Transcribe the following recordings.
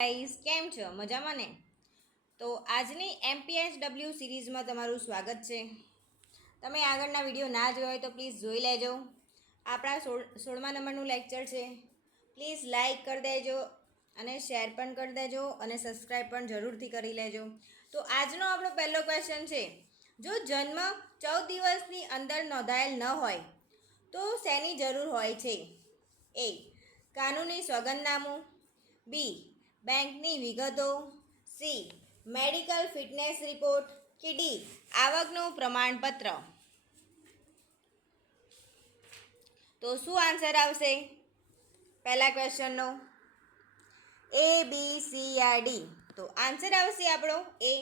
Guys કેમ છો મજામાં ને? તો આજની MPHW સિરીઝમાં તમારું સ્વાગત છે. તમે આગળના વિડીયો ના જોયો હોય તો પ્લીઝ જોઈ લેજો. આપણા 16મા નંબરનું લેક્ચર છે. પ્લીઝ લાઈક કરી દેજો અને શેર પણ કરી દેજો અને સબસ્ક્રાઈબ પણ જરૂરથી કરી લેજો. તો આજનો આપણો પહેલો ક્વેશ્ચન છે, જો જન્મ 14 દિવસની અંદર નોંધાયેલ ન હોય તો શેની જરૂર હોય છે? એ. કાનૂની સોગંદનામું, બી. બેંકની વિગતો, સી. મેડિકલ ફિટનેસ રિપોર્ટ કે ડી. આવકનું પ્રમાણપત્ર. તો શું આન્સર આવશે પહેલા ક્વેશ્ચનનો? એ, બી, સી યા ડી? તો આન્સર આવશે આપણો એ,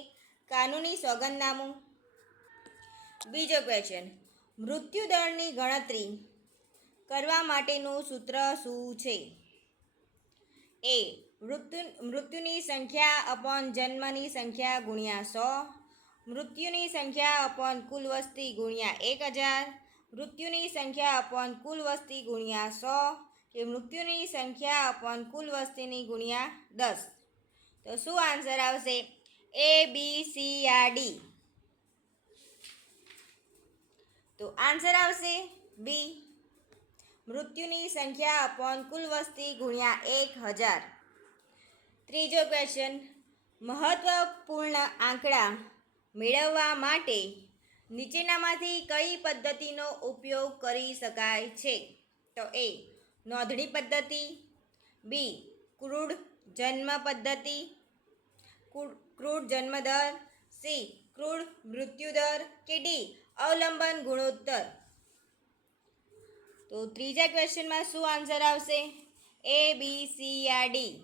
કાનૂની સોગંદનામું. બીજો ક્વેશ્ચન, મૃત્યુદરની ગણતરી કરવા માટેનું સૂત્ર શું છે? એ. મૃત્યુની સંખ્યા અપોન જન્મની સંખ્યા ગુણ્યા 100, મૃત્યુની સંખ્યા અપોન કુલ વસ્તી ગુણ્યા 1000, મૃત્યુની સંખ્યા અપોન કુલ વસ્તી ગુણ્યા 100 કે મૃત્યુની સંખ્યા અપોન કુલ વસ્તીની ગુણ્યા 10. તો શું આન્સર આવશે? એ, બી, સી યા ડી? તો આન્સર આવશે બી, મૃત્યુની સંખ્યા અપોન કુલ વસ્તી ગુણ્યા 1000. ત્રીજો ક્વેશ્ચન, મહત્વપૂર્ણ આંકડા મેળવવા માટે નીચેનામાંથી કઈ પદ્ધતિનો ઉપયોગ કરી શકાય છે? તો એ. નોંધણી પદ્ધતિ, બી. ક્રૂડ જન્મ પદ્ધતિ, ક્રૂડ જન્મદર, સી. ક્રૂડ મૃત્યુદર કે ડી. અવલંબન ગુણોત્તર. તો ત્રીજા ક્વેશ્ચનમાં શું આન્સર આવશે? એ, બી, સી યા ડી?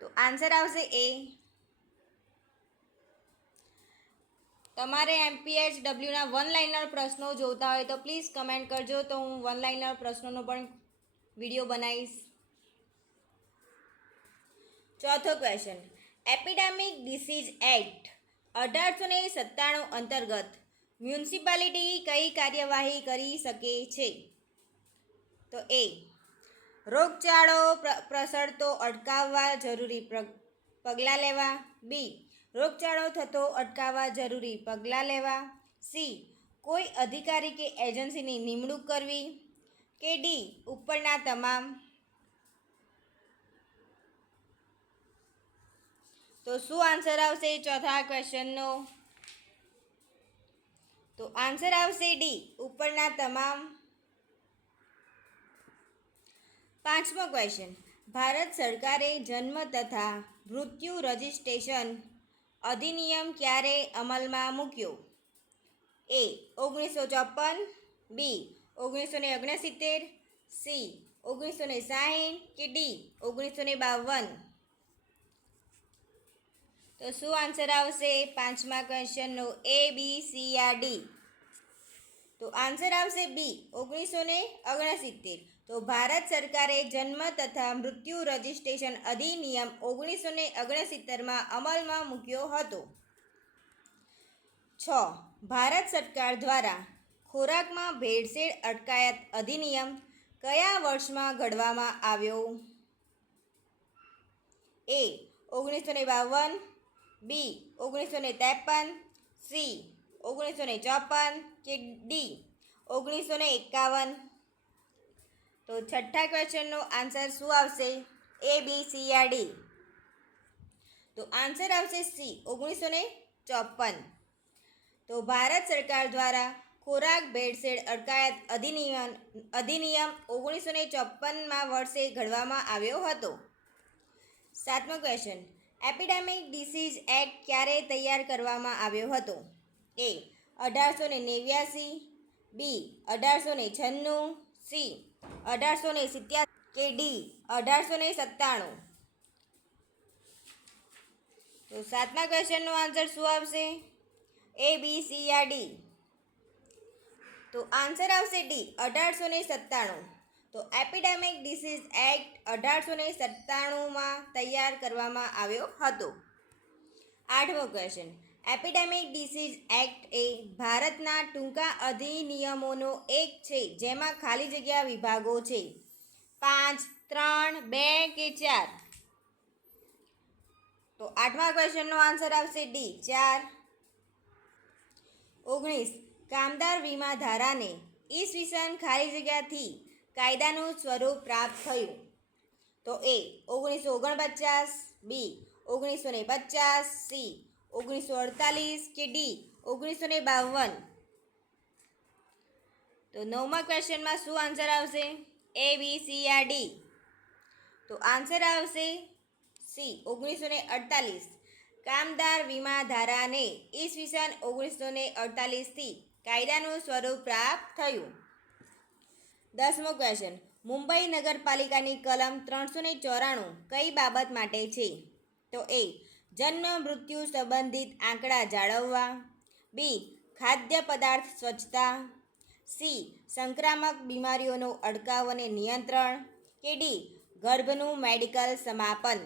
તો આન્સર આવશે એ. તમારે MPHWના વન લાઇનર પ્રશ્નો જોતા હોય તો પ્લીઝ કમેન્ટ કરજો, તો હું વન લાઇનર પ્રશ્નોનો પણ વિડીયો બનાવીશ. ચોથો ક્વેશ્ચન, એપિડેમિક ડિસીઝ એક્ટ 1897 અંતર્ગત મ્યુનિસિપાલિટી કઈ કાર્યવાહી કરી શકે છે? તો એ. રોગચાળો પ્રસરતો અટકાવવા જરૂરી પગલાં લેવા, બી. રોગચાળો થતો અટકાવવા જરૂરી પગલાં લેવા, સી. કોઈ અધિકારી કે એજન્સીની નિમણૂક કરવી કે ડી. ઉપરના તમામ. તો શું આન્સર આવશે ચોથા ક્વેશ્ચનનો? તો આન્સર આવશે ડી, ઉપરના તમામ. પાંચમો ક્વેશ્ચન, ભારત સરકારે જન્મ તથા મૃત્યુ રજિસ્ટ્રેશન અધિનિયમ ક્યારે અમલમાં મૂક્યો? એ. 1954, બી. 1969, સી. 1960 કે ડી. 1952. તો શું આન્સર આવશે પાંચમા ક્વેશ્ચનનો? એ, બી, સી યા ડી? તો આન્સર આવશે બી, 1969. તો ભારત સરકારે જન્મ તથા મૃત્યુ રજિસ્ટ્રેશન અધિનિયમ 1969માં અમલમાં મૂક્યો હતો. 6. ભારત સરકાર દ્વારા ખોરાકમાં ભેળસેળ અટકાયત અધિનિયમ કયા વર્ષમાં ઘડવામાં આવ્યો? એ. 1952, બી. 1953, સી. 1954 કે ડી. 1951. તો છઠ્ઠા ક્વેશ્ચનનો આન્સર શું આવશે? એ, બી, સી યા ડી? તો આન્સર આવશે સી, 1954. તો ભારત સરકાર દ્વારા ખોરાક ભેળસેળ અટકાયત અધિનિયમ 1954માં વર્ષે ઘડવામાં આવ્યો હતો. સાતમો ક્વેશ્ચન, એપિડેમિક ડિસીઝ એક્ટ ક્યારે તૈયાર કરવામાં આવ્યો હતો? એ. 1889, બી. 1896, સી. 1887 કે ડી. 1897. તો સાતમા ક્વેશ્ચનનો આન્સર શું આવશે? એ, બી, સી યા ડી? તો આન્સર આવશે ડી, 1897. તો એપિડેમિક ડિસીઝ એક્ટ 1897માં તૈયાર કરવામાં આવ્યો હતો. આઠમો ક્વેશ્ચન, એપિડેમિક ડિસીઝ એક્ટ એ ભારતના ટૂંકા અધિનિયમોનો એક છે જેમાં ખાલી જગ્યા વિભાગો છે. 5, 3, 2 કે 4? તો 8મા ક્વેશ્ચનનો આન્સર આવશે ડી 4. 19 કામદાર વીમા ધારાને ઈસવીસન ખાલી જગ્યાથી કાયદાનું સ્વરૂપ પ્રાપ્ત થયું? તો એ 1949, બી 1950, સી 1948 કે ડી 1952? તો 9મા ક્વેશ્ચનમાં શું આન્સર આવશે? એ, બી, સી યા ડી? તો આન્સર આવશે સી 1948. કામદાર વીમા ધારાને ઈસવીસન 1948થી કાયદાનું સ્વરૂપ પ્રાપ્ત થયું. 10મો ક્વેશ્ચન મુંબઈ નગરપાલિકાની કલમ 394 કઈ બાબત માટે છે? તો એ જન્મ મૃત્યુ સંબંધિત આંકડા જાળવવા, બી ખાદ્ય પદાર્થ સ્વચ્છતા, સી સંક્રામક બીમારીઓનો અટકાવ અને નિયંત્રણ, કે ડી ગર્ભનું મેડિકલ સમાપન?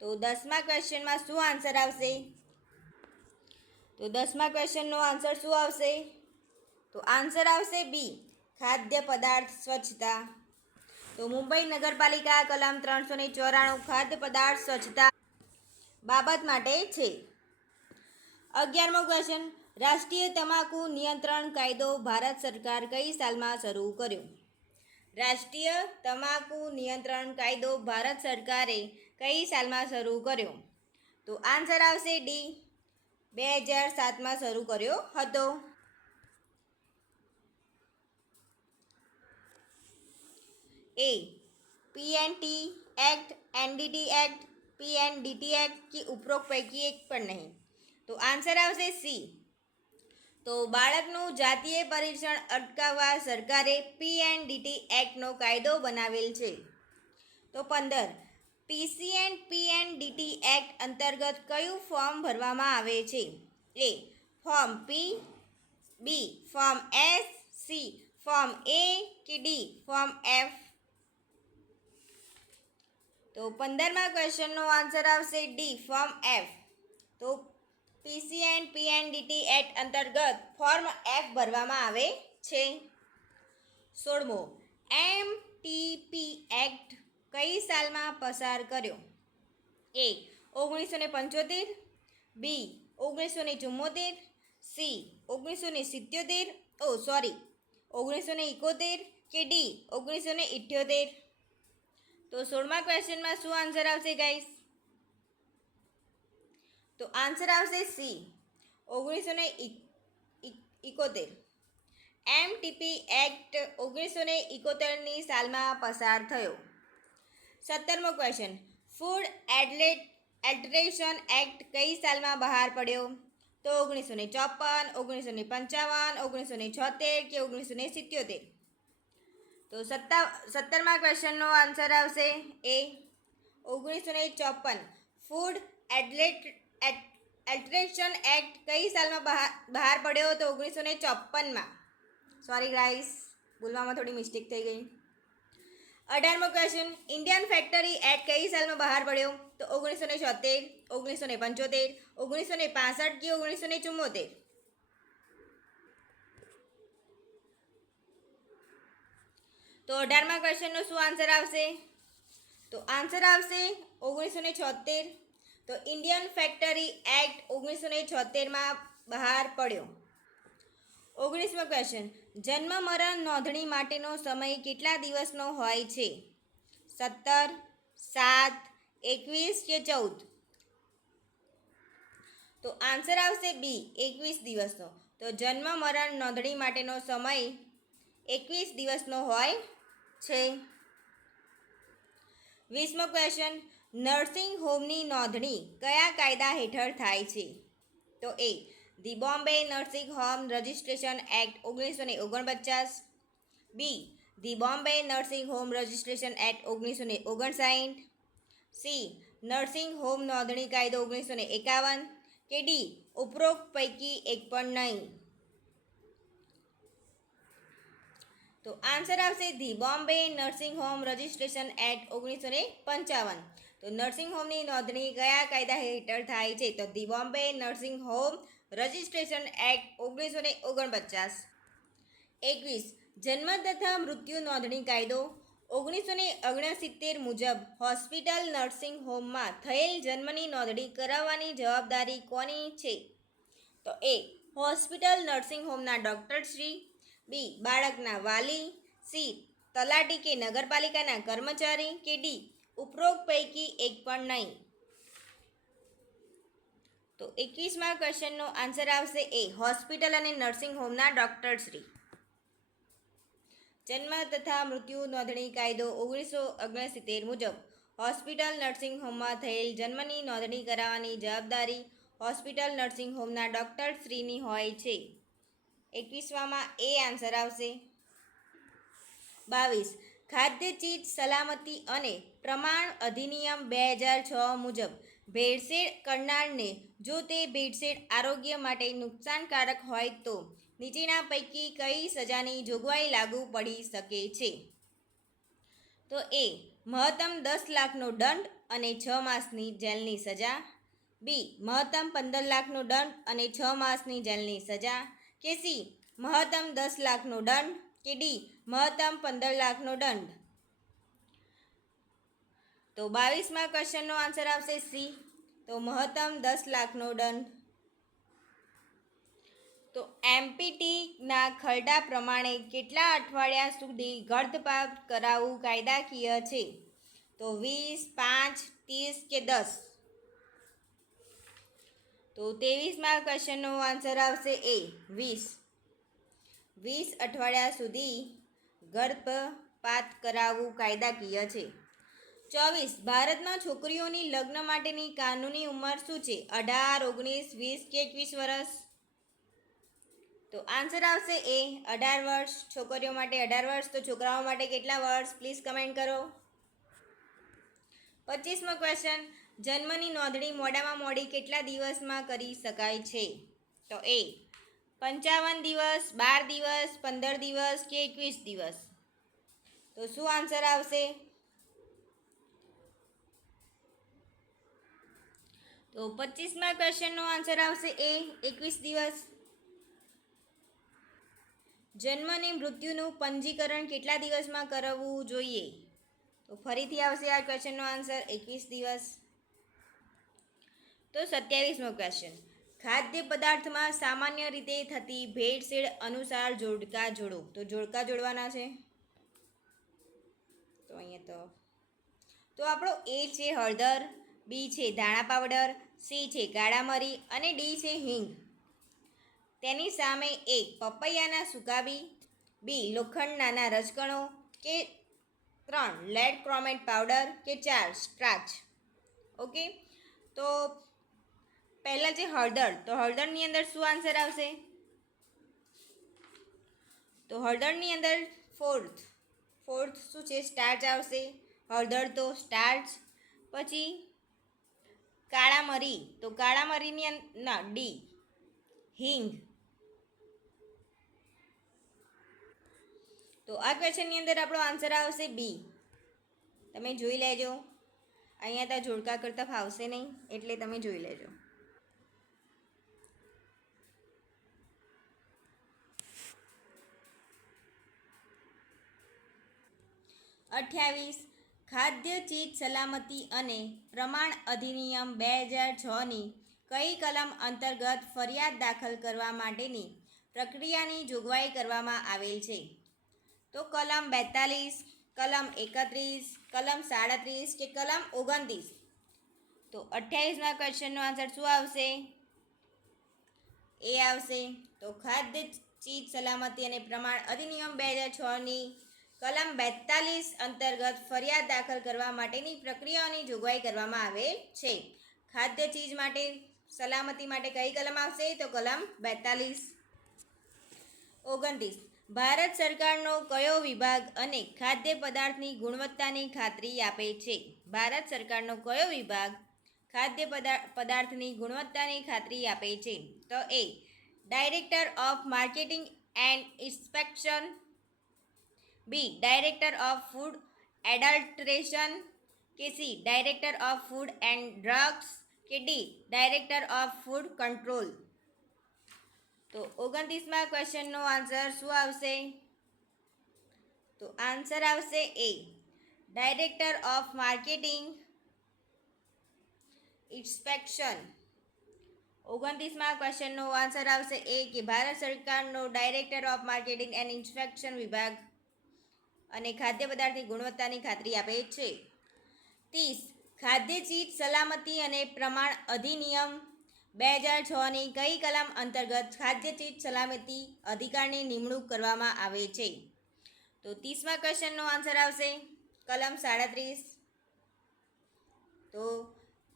તો 10મા ક્વેશ્ચનમાં શું આન્સર આવશે? તો 10મા ક્વેશ્ચનનો આન્સર શું આવશે? તો આન્સર આવશે બી ખાદ્ય પદાર્થ સ્વચ્છતા. તો મુંબઈ નગરપાલિકા કલમ 394 ખાદ્ય પદાર્થ સ્વચ્છતા બાબત માટે છે. 11મો ક્વેશ્ચન રાષ્ટ્રીય તમાકુ નિયંત્રણ કાયદો ભારત સરકાર કઈ સાલમાં શરૂ કર્યો? રાષ્ટ્રીય તમાકુ નિયંત્રણ કાયદો ભારત સરકારે કઈ સાલમાં શરૂ કર્યો? તો આન્સર આવશે ડી 2007માં શરૂ કર્યો હતો. A PNT act, NDT act, PNDT act की उपरोक्त पैकी एक પણ નહીં. તો આન્સર આવશે સી. તો બાળકનું જાતીય પરીક્ષણ અટકાવવા સરકારે પીએનડીટી એક્ટનો કાયદો બનાવેલ છે. તો 15 પીએનડીટી એક્ટ અંતર્ગત કયું ફોર્મ ભરવામાં આવે છે? એ ફોર્મ પી, બી ફોર્મ એસ, સી ફોર્મ એ કે ડી ફોર્મ એફ? તો 15મા ક્વેશ્ચનનો આન્સર આવશે ડી ફોર્મ એફ. તો પીએનડીટી એક્ટ અંતર્ગત ફોર્મ એફ ભરવામાં આવે છે. 16મો એમટીપી એક્ટ કઈ સાલમાં પસાર કર્યો? એ 1975, બી 1974, સી 1971 કે ડી 1978? તો 16મા ક્વેશ્ચનમાં શું આન્સર આવશે ગાઈસ? તો આન્સર આવશે સી 1971. એમટીપી એક્ટ 1971ની સાલમાં પસાર થયો. 17મો ક્વેશ્ચન ફૂડ એડલ્ટરેશન એક્ટ કઈ સાલમાં બહાર પડ્યો? તો 1954, 1955, 1976 કે 1977? તો 17મા ક્વેશ્ચનનો આન્સર આવશે એ 1954. ફૂડ એડલ્ટરેશન એક્ટ કઈ સાલમાં બહાર પડ્યો? તો 1954માં. સોરી ગાઈસ, બોલવામાં થોડી મિસ્ટેક થઈ ગઈ. 18મો ક્વેશ્ચન ઇન્ડિયન ફેક્ટરી એક્ટ કઈ સાલમાં બહાર પડ્યો? તો 1976, 1975, 1965 કે 1974? તો 18મા ક્વેશ્ચનનો શું આન્સર આવશે? તો આન્સર આવશે 1976. તો ઇન્ડિયન ફેક્ટરી એક્ટ 1976માં બહાર પડ્યો. 19મો ક્વેશ્ચન જન્મ મરણ નોંધણી માટેનો સમય કેટલા દિવસનો હોય છે? 17, 7, 21 કે 14? તો આન્સર આવશે બી 21 દિવસનો. તો જન્મ મરણ નોંધણી માટેનો સમય 21 દિવસનો હોય છે. 20મો ક્વેશ્ચન નર્સિંગ હોમની નોંધણી કયા કાયદા હેઠળ થાય છે? તો A the Bombay nursing home registration act 1949, B the Bombay nursing home registration act 1959, C nursing home નોંધણી કાયદો 1951 કે ડી ઉપરોક્ત પૈકી એક પણ નહીં? તો આન્સર આવશે the Bombay nursing home registration act 1955. તો નર્સિંગ હોમની નોંધણી કયા કાયદા હેઠળ થાય છે? તો the Bombay nursing home registration act 1949. 21 જન્મ તથા મૃત્યુ નોંધણી કાયદો 1969 મુજબ હોસ્પિટલ નર્સિંગ હોમમાં થયેલ જન્મની નોંધણી કરાવવાની જવાબદારી કોની છે? તો એ હોસ્પિટલ નર્સિંગ હોમના ડૉક્ટરશ્રી, બી બાળકના વાલી, સી તલાટી કે નગરપાલિકાના કર્મચારી, કે ડી ઉપરોક્ત પૈકી એક પણ નહીં. તો 21મા ક્વેશ્ચનનો આન્સર આવશે એ હોસ્પિટલ અને નર્સિંગ હોમના ડૉક્ટરશ્રી. જન્મ તથા મૃત્યુ નોંધણી કાયદો 1969 મુજબ હોસ્પિટલ નર્સિંગ હોમમાં થયેલ જન્મની નોંધણી કરાવવાની જવાબદારી હોસ્પિટલ નર્સિંગ હોમના ડૉક્ટરશ્રીની હોય છે. 21માં એ આન્સર આવશે. 22 ખાદ્ય ચીજ સલામતી અને પ્રમાણ અધિનિયમ 2006 મુજબ ભેળસેળ કરનારને જો તે ભેળસેળ આરોગ્ય માટે નુકસાનકારક હોય તો નીચેના પૈકી કઈ સજાની જોગવાઈ લાગુ પડી શકે છે? તો એ મહત્તમ 10 લાખનો દંડ અને 6 માસની જેલની સજા, બી મહત્તમ 15 લાખનો દંડ અને 6 માસની જેલની સજા, કે સી મહત્તમ 10 લાખનો દંડ, કે ડી મહત્તમ 15 લાખનો દંડ. તો 22મા ક્વેશ્ચનનો આન્સર આવશે સી, તો મહત્તમ 10 લાખનો દંડ. તો એમપીટીના ખરડા પ્રમાણે કેટલા અઠવાડિયા સુધી ગર્ભપાત કરાવવું કાયદાકીય છે? તો 20, 5, 30 કે 10. તો 23મા ક્વેશ્ચનનો આન્સર આવશે એ 20. 20 અઠવાડિયા સુધી ગર્ભપાત કરાવવું કાયદાકીય છે. 24 ભારતમાં છોકરીઓની લગ્ન માટેની કાનૂની ઉંમર શું છે? 18, 19, 20 કે 21 વર્ષ? તો આન્સર આવશે એ 18 વર્ષ. છોકરીઓ માટે 18 વર્ષ. તો છોકરાઓ માટે કેટલા વર્ષ? પ્લીઝ કમેન્ટ કરો. 25મો ક્વેશ્ચન જન્મની નોંધણી મોડામાં મોડી કેટલા દિવસમાં કરી શકાય છે? તો એ 55 દિવસ, 12 દિવસ, 15 દિવસ કે 21 દિવસ? તો શું આન્સર આવશે? તો 25મા ક્વેશ્ચનનો આન્સર આવશે એ 21 દિવસ. જન્મ અને મૃત્યુનું પંજીકરણ કેટલા દિવસમાં કરાવવું જોઈએ? તો ફરીથી આવશે આ ક્વેશ્ચનનો આન્સર 21 દિવસ. તો 27મો ક્વેશ્ચન ખાદ્ય પદાર્થમાં સામાન્ય રીતે થતી ભેળસેળ અનુસાર જોડકા જોડો. તો જોડકા જોડવાના છે. તો અહીંયા તો આપણો એ છે હળદર, બી છે ધાણા પાવડર, સી છે કાળા મરી અને ડી છે હિંગ. તેની સામે એ પપૈયાના સૂકા બી, બી લોખંડના રજકણો, કે 3 લેડ ક્રોમેટ પાવડર, કે 4 સ્ટાર્ચ. ઓકે, તો પહેલાં છે હળદર. તો હળદરની અંદર શું આન્સર આવશે? તો હળદરની અંદર ફોર્થ શું છે? સ્ટાર્ચ આવશે. હળદર તો સ્ટાર્ચ. પછી કાળા મરી. તો કાળા મરીની ના ડી હિંગ. તો આ ક્વેશ્ચનની અંદર આપણો આન્સર આવશે બી. તમે જોઈ લેજો. અહીંયા તો જોડકા કરતાં ફાવશે નહીં એટલે તમે જોઈ લેજો. 28 ખાદ્ય ચીજ સલામતી અને પ્રમાણ અધિનિયમ 2006ની કઈ કલમ અંતર્ગત ફરિયાદ દાખલ કરવા માટેની પ્રક્રિયાની જોગવાઈ કરવામાં આવેલ છે? તો કલમ 42, કલમ 31, કલમ 37 કે કલમ 29? તો 28મા ક્વેશ્ચનનો આન્સર શું આવશે? એ આવશે. તો ખાદ્ય ચીજ સલામતી અને પ્રમાણ અધિનિયમ 2006ની કલમ 42 અંતર્ગત ફરિયાદ દાખલ કરવા માટેની પ્રક્રિયાઓની જોગવાઈ કરવામાં આવેલ છે. ખાદ્ય ચીજ માટે સલામતી માટે કઈ કલમ આવશે? તો કલમ 42. 29 ભારત સરકારનો કયો વિભાગ અને ખાદ્ય પદાર્થની ગુણવત્તાની ખાતરી આપે છે? ભારત સરકારનો કયો વિભાગ ખાદ્ય પદાર્થની ગુણવત્તાની ખાતરી આપે છે? તો A director of marketing and inspection, B director of food adulteration, કે C director of food and drugs, કે D director of food control? તો 29મા ક્વેશ્ચનનો આન્સર શું આવશે? તો આન્સર આવશે A director of marketing inspection. 29માં ક્વેશ્ચનનો આન્સર આવશે એ કે ભારત સરકારનો director of marketing and inspection વિભાગ અને ખાદ્ય પદાર્થની ગુણવત્તાની ખાતરી આપે છે. 30. ખાદ્ય ચીજ સલામતી અને પ્રમાણ અધિનિયમ 2006ની કઈ કલમ અંતર્ગત ખાદ્ય ચીજ સલામતી અધિકારની નિમણૂક કરવામાં આવે છે? તો 30માં ક્વેશ્ચનનો આન્સર આવશે કલમ 37. તો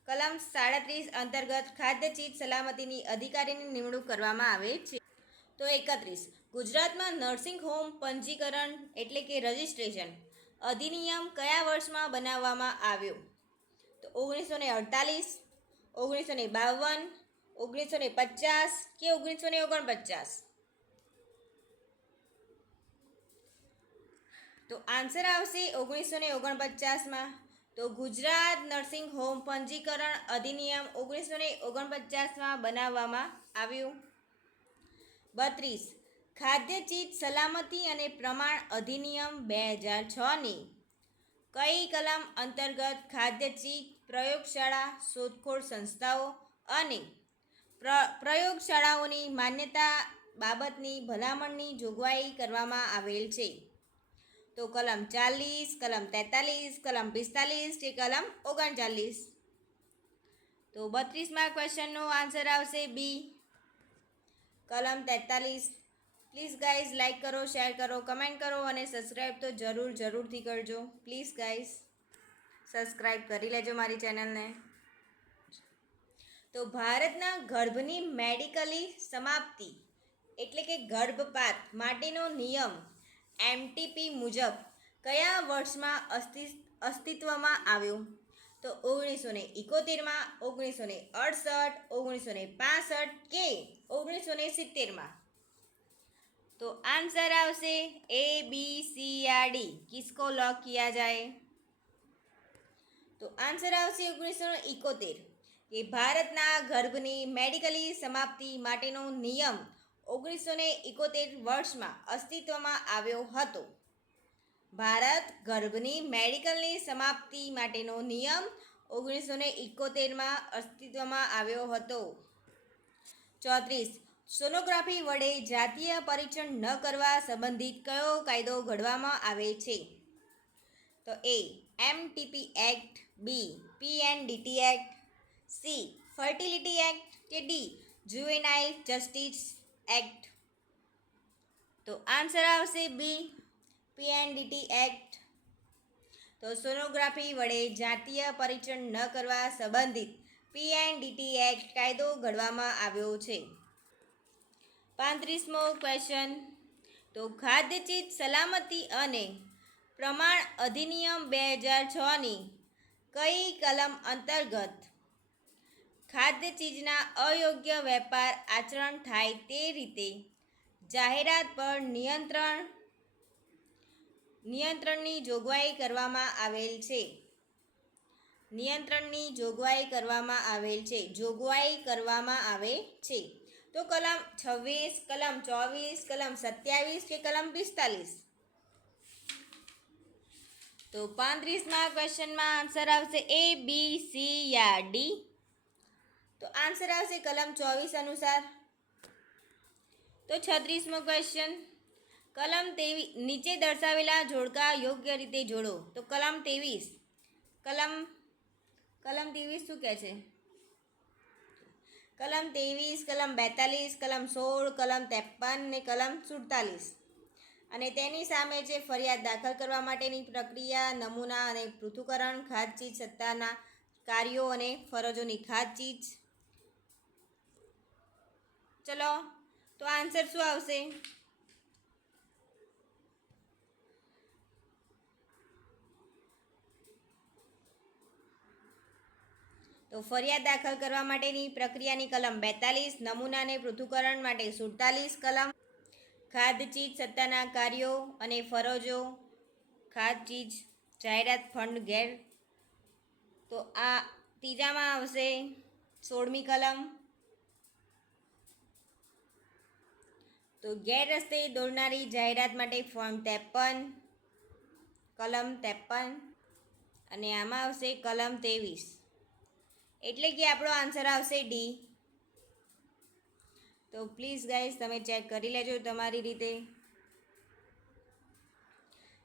કલમ 37 અંતર્ગત ખાદ્ય ચીજ સલામતીની અધિકારીની નિમણૂક કરવામાં આવે છે. તો 31. ગુજરાતમાં નર્સિંગ હોમ પંજીકરણ એટલે કે રજિસ્ટ્રેશન અધિનિયમ કયા વર્ષમાં બનાવવામાં આવ્યો? તો 1948, 1952, 1950 કે 1949? તો આન્સર આવશે 1949માં. તો ગુજરાત નર્સિંગ હોમ પંજીકરણ અધિનિયમ 1949માં બનાવવામાં આવ્યું. 32. ખાદ્ય ચીજ સલામતી અને પ્રમાણ અધિનિયમ 2006ની કઈ કલમ અંતર્ગત ખાદ્ય ચીજ પ્રયોગશાળા શોધખોળ સંસ્થાઓ અને પ્રયોગશાળાઓની માન્યતા બાબતની ભલામણની જોગવાઈ કરવામાં આવેલ છે? તો કલમ 40, કલમ 43, કલમ 45 કે કલમ 39? તો 32માં ક્વેશ્ચનનો આન્સર આવશે બી, કલમ 43. પ્લીઝ ગાઈઝ લાઈક કરો, શેર કરો, કમેન્ટ કરો અને સબસ્ક્રાઈબ તો જરૂરથી કરજો. પ્લીઝ ગાઈઝ સબસ્ક્રાઈબ કરી લેજો મારી ચેનલને. તો ભારતના ગર્ભની મેડિકલી સમાપ્તિ એટલે કે ગર્ભપાત માટેનો નિયમ એમટીપી મુજબ કયા વર્ષમાં અસ્તિત્વમાં આવ્યો? તો 1971માં, 1968, 1965 કે 1970માં? तो आंसर आवશે ए बी सी या डी. किसको लॉक किया जाए? तो आंसर आवશે 1971 કે ભારતના ગર્ભની મેડિકલી સમાપ્તિ માટેનો નિયમ 1971 વર્ષમાં અસ્તિત્વમાં આવ્યો હતો. ભારત ગર્ભની મેડિકલની સમાપ્તિ માટેનો નિયમ 1971માં અસ્તિત્વમાં આવ્યો હતો. 34. સોનોગ્રાફી વડે જાતીય પરીક્ષણ ન કરવા સંબંધિત કયો કાયદો ઘડવામાં આવે છે? તો A MTP act, B PNDT act, C fertility act કે ડી જુવેનાઇલ જસ્ટિસ એક્ટ? તો આન્સર આવશે બી પીએનડીટી એક્ટ. તો સોનોગ્રાફી વડે જાતીય પરીક્ષણ ન કરવા સંબંધિત પીએનડીટી એક્ટ કાયદો ઘડવામાં આવ્યો છે. 35મો ક્વેશ્ચન. તો ખાદ્ય ચીજ સલામતી અને પ્રમાણ અધિનિયમ 2006ની કઈ કલમ અંતર્ગત ખાદ્ય ચીજના અયોગ્ય વેપાર આચરણ થાય તે રીતે જાહેરાત પર નિયંત્રણની જોગવાઈ કરવામાં આવેલ છે? નિયંત્રણની જોગવાઈ કરવામાં આવે છે. તો કલમ 26, કલમ 24, કલમ 27 કે કલમ 45? તો 35માં ક્વેશ્ચનમાં આન્સર આવશે એ બી સી યા ડી. તો આન્સર આવશે કલમ 24 અનુસાર. તો 36મો ક્વેશ્ચન. કલમ 23 નીચે દર્શાવેલા જોડકા યોગ્ય રીતે જોડો. તો કલમ 23 શું કહે છે? કલમ 23, કલમ 42, કલમ 16, કલમ 53 ને કલમ 47. અને તેની સામે છે ફરિયાદ દાખલ કરવા માટેની પ્રક્રિયા, નમૂના અને પૃથ્થકરણ, ખાદ્ય ચીજ સત્તાના કાર્યો અને ફરજોની ખાદ્ય ચીજ. ચલો તો આન્સર શું આવશે? તો ફરિયાદ દાખલ કરવા માટેની પ્રક્રિયાની કલમ 42, નમૂનાને પૃથ્થકરણ માટે 47 કલમ, ખાદ્ય ચીજ સત્તાના કાર્યો અને ફરજો, ખાદ્ય ચીજ જાહેરાત ફંડ ગેર. તો આ ત્રીજામાં આવશે 16મી કલમ. તો ગેરરસ્તે દોરનારી જાહેરાત માટે ફોર્મ 53, કલમ 53. અને આમાં આવશે કલમ 23, એટલે કે આપણો આન્સર આવશે ડી. તો પ્લીઝ ગાઈઝ તમે ચેક કરી લેજો તમારી રીતે.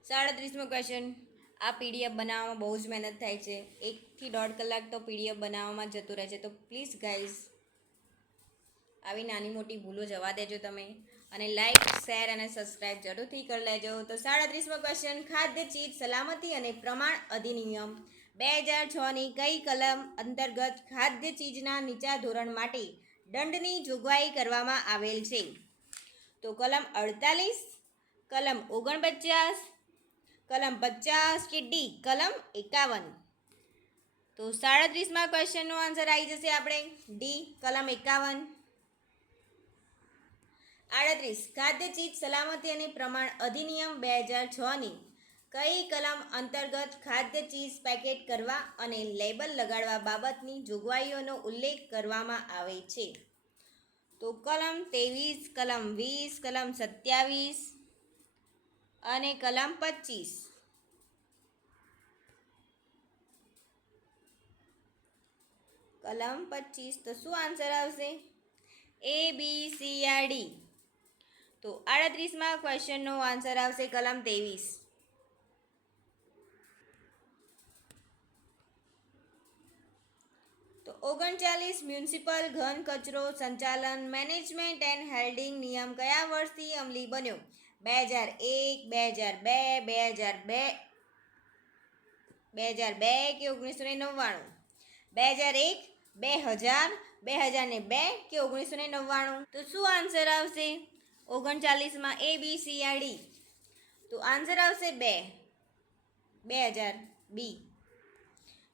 37મો ક્વેશ્ચન. આ પીડીએફ બનાવવામાં બહુ જ મહેનત થાય છે, 1 થી 1.5 કલાક તો પીડીએફ બનાવવામાં જતું રહે છે. તો પ્લીઝ ગાઈઝ આવી નાની મોટી ભૂલો જવા દેજો તમે, અને લાઈક, શેર અને સબસ્ક્રાઈબ જરૂરથી કરી લેજો. તો 37મો ક્વેશ્ચન. ખાદ્ય ચીજ સલામતી અને પ્રમાણ અધિનિયમ 2006ની કઈ કલમ અંતર્ગત ખાદ્ય ચીજના નીચા ધોરણ માટે દંડની જોગવાઈ કરવામાં આવેલ છે? તો કલમ 48, કલમ 49, કલમ 50 કે ડી કલમ 51? તો 37મા ક્વેશ્ચનનો આન્સર આવી જશે આપણે ડી કલમ 51. 38. ખાદ્ય ચીજ સલામતી અને પ્રમાણ અધિનિયમ 2006ની કઈ કલમ અંતર્ગત ખાદ્ય ચીજ પેકેટ કરવા અને લેબલ લગાડવા બાબતની જોગવાઈઓનો ઉલ્લેખ કરવામાં આવે છે? તો કલમ 23, કલમ 20, કલમ 27 અને કલમ 25. કલમ 25. તો શું આન્સર આવશે? A, B, C or D? તો 38મા ક્વેશ્ચનનો આન્સર આવશે કલમ 23. તો 39. મ્યુનિસિપલ ઘન કચરો સંચાલન મેનેજમેન્ટ એન્ડ હેલ્ડિંગ નિયમ કયા વર્ષથી અમલી બન્યો? 2001, 2002, 2002 કે 1999? 2001, 2000, 2002 કે 1999? તો શું આન્સર આવશે 39માં? A, B, C or D? તો આન્સર આવશે 2000 બી.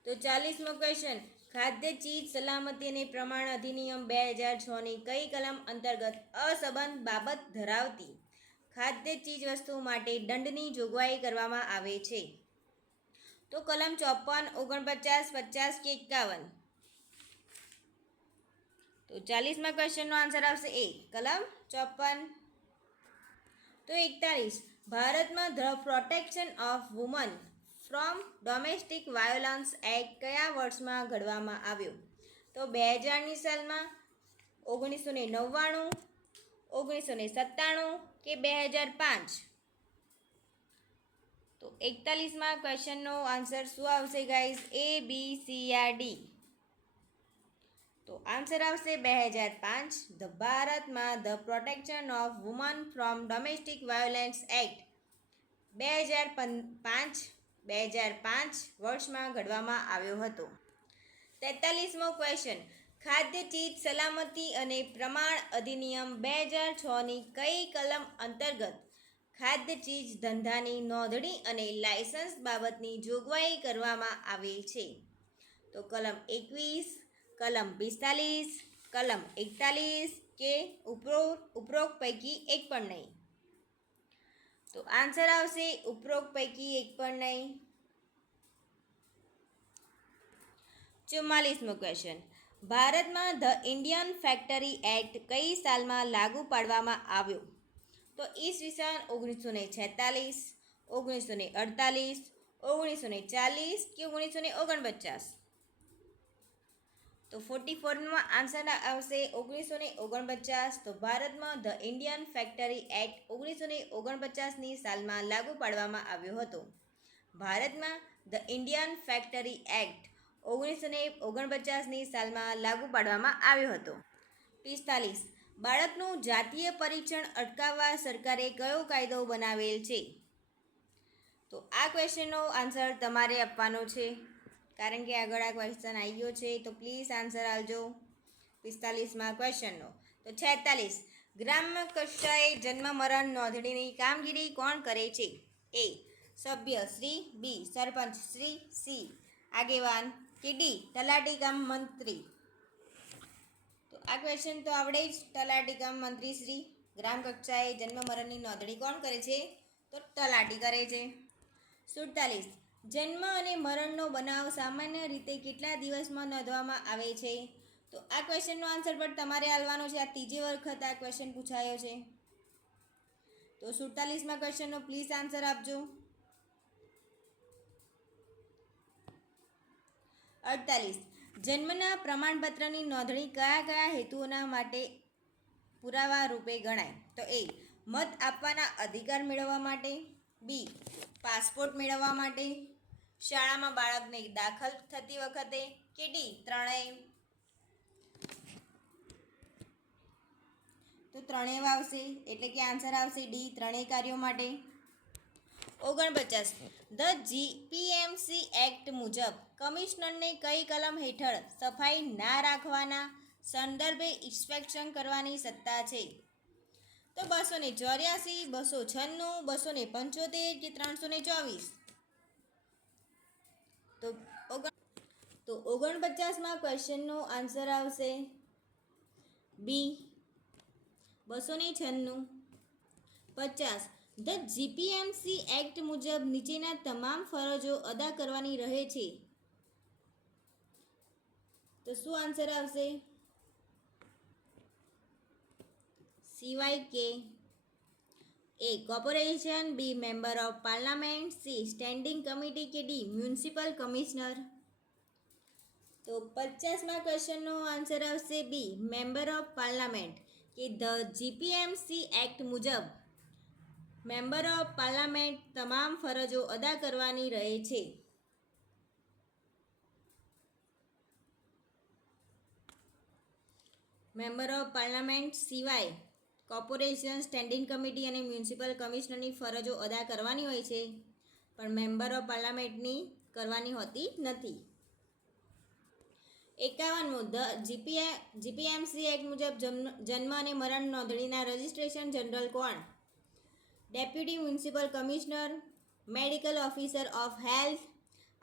તો 40મો ક્વેશ્ચન. ખાદ્ય ચીજ સલામતી અને પ્રમાણ અધિનિયમ 2006ની કઈ કલમ અંતર્ગત અસંબંધ બાબત ધરાવતી ખાદ્ય ચીજ વસ્તુ માટે દંડની જોગવાઈ કરવામાં આવે છે? તો કલમ 54, 49, 50 કે 51? તો 40મા ક્વેશ્ચનનો આન્સર આવશે એ કલમ 54. તો 41. ભારતમાં the protection of woman from domestic violence act કયા વર્ષમાં ઘડવામાં આવ્યો? તો 2000ની સાલમાં, 1999, 1997 કે 2005? તો 41મા ક્વેશ્ચનનો આન્સર શું આવશે guys? A, B, C or D? તો આન્સર આવશે 2005. ધ ભારતમાં the protection of woman from domestic violence act 2005 વર્ષમાં ઘડવામાં આવ્યો હતો. 43મો ક્વેશ્ચન. ખાદ્ય ચીજ સલામતી અને પ્રમાણ અધિનિયમ 2006ની કઈ કલમ અંતર્ગત ખાદ્ય ચીજ ધંધાની નોંધણી અને લાયસન્સ બાબતની જોગવાઈ કરવામાં આવેલ છે? તો કલમ 21, કલમ 45, કલમ 41 કે ઉપરોક્ત પૈકી એક પણ નહીં? તો આન્સર આવશે ઉપરોક્ત પૈકી એક પણ નહીં. 44મો ક્વેશ્ચન. ભારતમાં ધ ઇન્ડિયન ફેક્ટરી એક્ટ કઈ સાલમાં લાગુ પાડવામાં આવ્યો? તો ઈસવીસન 1946, 1948, 1940 કે 1949? તો 44માં આન્સર આવશે 1949. તો ભારતમાં ધ ઇન્ડિયન ફેક્ટરી એક્ટ 1949ની સાલમાં લાગુ પાડવામાં આવ્યો હતો. ભારતમાં ધ ઇન્ડિયન ફેક્ટરી એક્ટ 1949ની સાલમાં લાગુ પાડવામાં આવ્યો હતો. 45. બાળકનું જાતીય પરીક્ષણ અટકાવવા સરકારે કયો કાયદો બનાવેલ છે? તો આ ક્વેશ્ચનનો આન્સર તમારે આપવાનો છે, કારણ કે આગળ આ ક્વેશ્ચન આવી ગયો છે. તો પ્લીઝ આન્સર આપજો 45મા ક્વેશ્ચનનો. તો 46. ગ્રામ્ય કક્ષાએ જન્મ મરણ નોંધણીની કામગીરી કોણ કરે છે? A, સભ્ય શ્રી, B, સરપંચ શ્રી, C, આગેવાન કે D, તલાટી કામ મંત્રી? તો આ ક્વેશ્ચન તો આવડે જ. તલાટી કામ મંત્રી શ્રી. ગ્રામ કક્ષાએ જન્મ મરણની નોંધણી કોણ કરે છે? તો તલાટી કરે છે. 47. જન્મ અને મરણનો બનાવ સામાન્ય રીતે કેટલા દિવસમાં નોંધવામાં આવે છે? તો આ ક્વેશ્ચનનો આન્સર પણ તમારે આપવાનો છે. આ ત્રીજી વખત આ ક્વેશ્ચન પૂછાયો છે. તો 47મા ક્વેશ્ચનનો પ્લીઝ આન્સર આપજો. 48. જન્મના પ્રમાણપત્રની નોંધણી કયા કયા હેતુઓના માટે પુરાવા રૂપે ગણાય? તો એ મત આપવાના અધિકાર મેળવવા માટે, બી પાસપોર્ટ મેળવવા માટે, શાળામાં બાળકને દાખલ થતી વખતે, કે ડી ત્રણેય? તો ત્રણેય આવશે, એટલે કે આન્સર આવશે ડી ત્રણેય કાર્યો માટે. 49. ધ જીપીએમસી એક્ટ મુજબ કમિશનરને કઈ કલમ હેઠળ સફાઈ ના રાખવાના સંદર્ભે ઇન્સ્પેક્શન કરવાની સત્તા છે? તો 284, 296, 275 કે 324? તો 49માં ક્વેશ્ચનનો આન્સર આવશે બી 296. 50. ધ જીપીએમસી એક્ટ મુજબ નીચેના તમામ ફરજો અદા કરવાની રહે છે. તો શું આન્સર આવશે? સિવાય કે A corporation, B member of parliament, C standing committee, કે ડી મ્યુનિસિપલ કમિશનર? તો 50માં ક્વેશ્ચનનો આન્સર આવશે બી મેમ્બર ઓફ પાર્લામેન્ટ, કે ધ જીપીએમસી એક્ટ મુજબ મેમ્બર ઓફ પાર્લામેન્ટ તમામ ફરજો અદા કરવાની રહે છે. મેમ્બર ઓફ પાર્લામેન્ટ સિવાય કોર્પોરેશન, સ્ટેન્ડિંગ કમિટી અને મ્યુનિસિપલ કમિશનરની ફરજો અદા કરવાની હોય છે, પણ મેમ્બર ઓફ પાર્લામેન્ટની કરવાની હોતી નથી. 51. ધ જીપીએમસી એક્ટ મુજબ જન્મ અને મરણ નોંધણીના રજિસ્ટ્રેશન જનરલ કોણ? Deputy municipal commissioner, medical officer of health,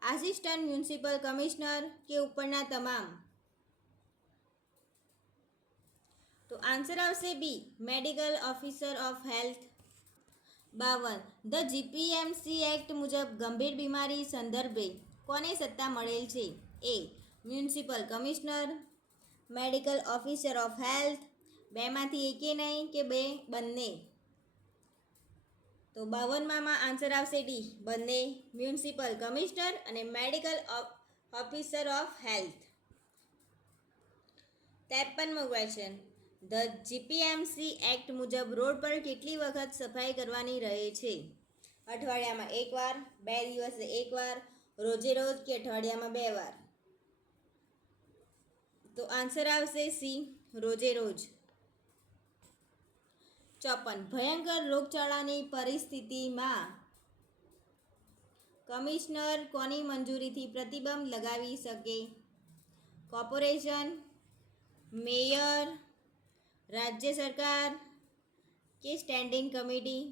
assistant municipal commissioner, કે ઉપરના તમામ? તો આન્સર આવશે B medical officer of health. 52. The GPMC act મુજબ ગંભીર બીમારી સંદર્ભે કોને સત્તા મળેલ છે? A municipal commissioner, medical officer of health, બેમાંથી એકે નહીં, કે બંને? તો 52માં આન્સર આવશે ડી બંને, મ્યુનિસિપલ કમિશનર અને મેડિકલ ઓફિસર ઓફ હેલ્થ. 53મો ક્વેશ્ચન. ધ જીપીએમસી એક્ટ મુજબ રોડ પર કેટલી વખત સફાઈ કરવાની રહે છે? અઠવાડિયામાં એકવાર, 2 દિવસે એકવાર, રોજે રોજ, કે અઠવાડિયામાં 2 વાર? તો આન્સર આવશે સી રોજે રોજ. 54. ભયંકર રોગચાળાની પરિસ્થિતિમાં કમિશનર કોની મંજૂરીથી પ્રતિબંધ લગાવી શકે? કોર્પોરેશન, મેયર, રાજ્ય સરકાર, કે સ્ટેન્ડિંગ કમિટી?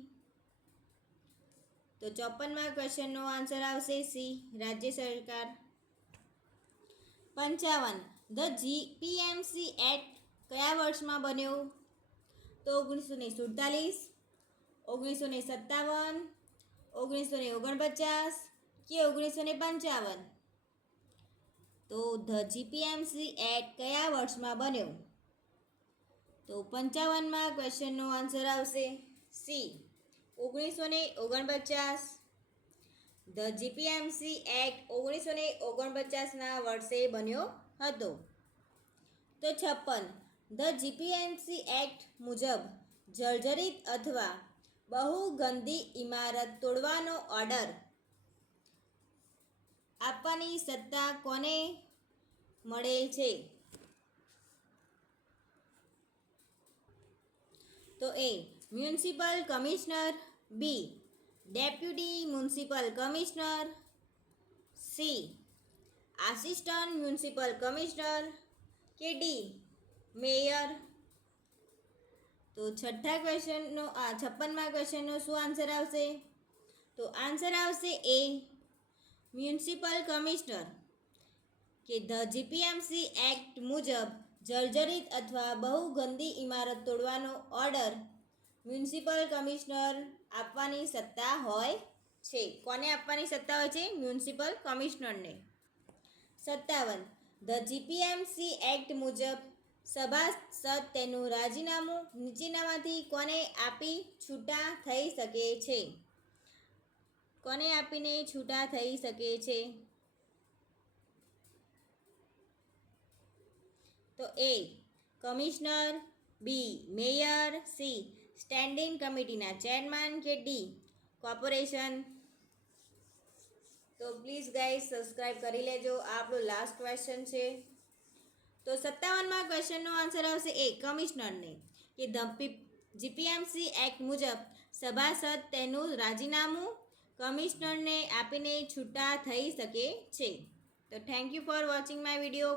તો 54માં ક્વેશ્ચનનો આન્સર આવશે સી રાજ્ય સરકાર. 55. ધ જીપીએમસી એક્ટ કયા વર્ષમાં બન્યો? તો 1947, 1957, 1949, કે 1955? તો ધ જીપીએમસી એક્ટ કયા વર્ષમાં બન્યો? તો 55માં ક્વેશ્ચનનો આન્સર આવશે સી 1949. ધ જીપીએમસી એક્ટ 1949ના વર્ષે બન્યો હતો. તો 56. ધ જીપીએમસી એક્ટ મુજબ જર્જરિત અથવા બહુ ગંદી ઇમારત તોડવાનો ઓર્ડર આપવાની સત્તા કોને મળેલ છે? તો A municipal commissioner, B deputy municipal commissioner, C assistant municipal commissioner, કે ડી મેયર? તો 56મા ક્વેશ્ચનનો શું આન્સર આવશે? તો આન્સર આવશે એ મ્યુનિસિપલ કમિશનર, કે ધ જીપીએમસી એક્ટ મુજબ જર્જરિત અથવા બહુ ગંદી ઇમારત તોડવાનો ઓર્ડર મ્યુનિસિપલ કમિશનર આપવાની સત્તા હોય છે. કોને આપવાની સત્તા હોય છે? મ્યુનિસિપલ કમિશનરને. 57. ધ જીપીએમસી એક્ટ મુજબ સભાસદ તેનું રાજીનામું નીચેનામાંથી કોને આપી છૂટા થઈ શકે છે? કોને આપીને છૂટા થઈ શકે છે? તો એ કમિશનર, બી મેયર, સી સ્ટેન્ડિંગ કમિટીના ચેરમેન કે ડી કોર્પોરેશન. તો પ્લીઝ ગાઈઝ સબસ્ક્રાઈબ કરી લેજો. આ આપણો લાસ્ટ ક્વેશ્ચન છે. તો 57માં ક્વેશ્ચનનો આન્સર આવશે એ કમિશનરને કે જીપીએમસી એક્ટ મુજબ સભાસદ તેનું રાજીનામું કમિશનરને આપીને છૂટા થઈ શકે છે. તો thank you for watching my video.